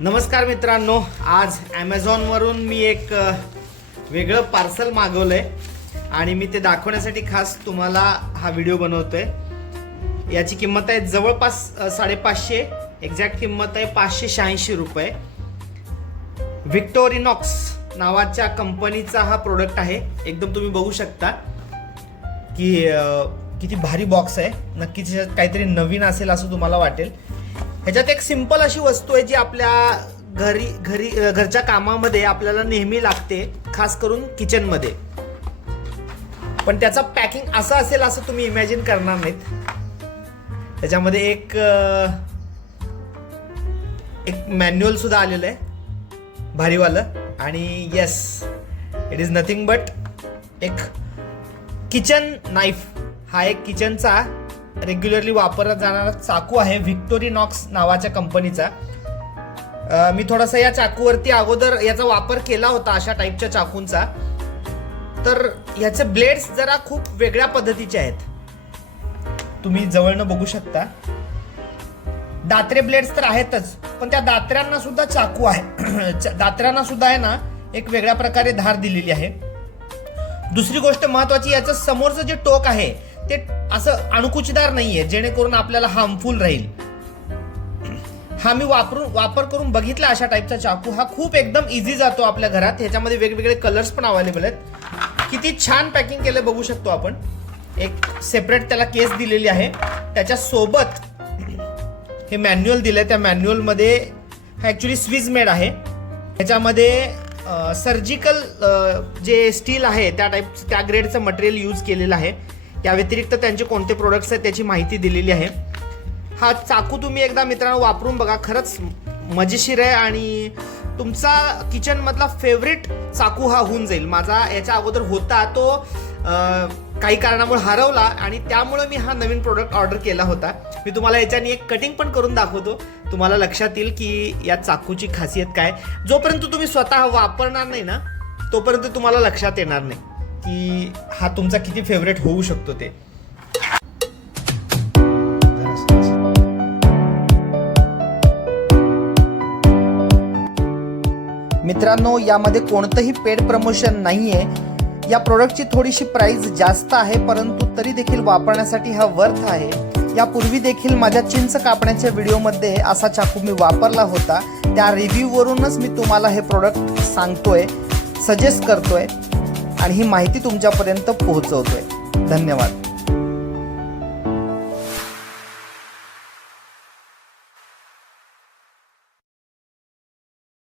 नमस्कार मित्रांनो आज ॲमेझॉनवरून मी एक वेगळं पार्सल मागवलं आहे आणि मी ते दाखवण्यासाठी खास तुम्हाला हा व्हिडिओ बनवतो आहे याची किंमत आहे जवळपास साडेपाचशे एक्झॅक्ट किंमत आहे पाचशे शहाऐंशी रुपये. व्हिक्टोरिनॉक्स नावाच्या कंपनीचा हा प्रोडक्ट आहे. एकदम तुम्ही बघू शकता की किती भारी बॉक्स आहे. नक्कीच काहीतरी नवीन असेल असं तुम्हाला वाटेल. ह्याच्यात एक सिंपल अशी वस्तू आहे जी आपल्या घरी घरी घरच्या कामामध्ये आपल्याला नेहमी लागते खास करून किचनमध्ये. पण त्याचा पॅकिंग असं असेल असं तुम्ही इमॅजिन करणार नाहीत. त्याच्यामध्ये एक एक मॅन्युअल सुद्धा आलेलं आहे भारीवालं. आणि yes it is nothing but एक किचन नाईफ. हा एक किचनचा रेग्युलरली वापरला जाणारा चाकू आहे व्हिक्टोरिनॉक्स नावाच्या कंपनीचा. मी थोडासा या चाकूवरती अगोदर याचा वापर केला होता अशा टाईपच्या चाकूंचा. तर ह्याचे ब्लेड्स जरा खूप वेगळ्या पद्धतीचे आहेत. तुम्ही जवळनं बघू शकता. दात्रे ब्लेड्स तर आहेतच पण त्या दात्र्यांना सुद्धा चाकू आहे. दात्र्यांना सुद्धा आहे ना एक वेगळ्या प्रकारे धार दिलेली आहे. दुसरी गोष्ट महत्वाची याचं समोरचं जे टोक आहे ते असं अणुकुचीदार नाहीये जेणेकरून आपल्याला हार्मफुल राहील. हा मी वापरून वापर करून बघितला अशा टाईपचा चाकू. हा खूप एकदम इझी जातो आपल्या घरात. ह्याच्यामध्ये वेगवेगळे कलर्स पण अवेलेबल आहेत. किती छान पॅकिंग केलं बघू शकतो आपण. एक सेपरेट त्याला केस दिलेली आहे. त्याच्यासोबत हे मॅन्युअल दिलंय. त्या मॅन्युअलमध्ये हा ॲक्च्युली स्विच मेड आहे. ह्याच्यामध्ये सर्जिकल जे स्टील आहे त्या टाईप त्या ग्रेडचं मटेरियल यूज केलेलं आहे. या व्यतिरिक्त त्यांचे कोणते प्रोडक्ट्स आहेत त्याची माहिती दिलेली आहे. हा चाकू तुम्ही एकदा मित्रांनो वापरून बघा खरंच मजेशीर आहे आणि तुमचा किचनमधला फेवरेट चाकू हा होऊन जाईल. माझा याच्या अगोदर होता तो काही कारणामुळे हरवला आणि त्यामुळे मी हा नवीन प्रोडक्ट ऑर्डर केला होता. मी तुम्हाला याच्याने एक कटिंग पण करून दाखवतो. तुम्हाला लक्षात येईल की या चाकूची खासियत काय. जोपर्यंत तुम्ही स्वतः वापरणार नाही ना तोपर्यंत तुम्हाला लक्षात येणार नाही. की हा तुमचा किती फेवरेट होऊ शकतो ते. मित्रांनो यामध्ये कोणतंही पेड प्रमोशन नाहीये. या प्रोडक्टची थोडीशी प्राइस जास्त आहे परंतु तरी देखील वापरण्यासाठी हा वर्थ आहे. यापूर्वी देखील माझ्या चिंच कापण्याच्या व्हिडिओमध्ये असा चाकू मी वापरला होता. त्या रिव्ह्यूवरूनच मी तुम्हाला हे प्रोडक्ट सांगतोय सजेस्ट करतोय. आणि ही माहिती तुमच्यापर्यंत पोहोचवतोय. धन्यवाद.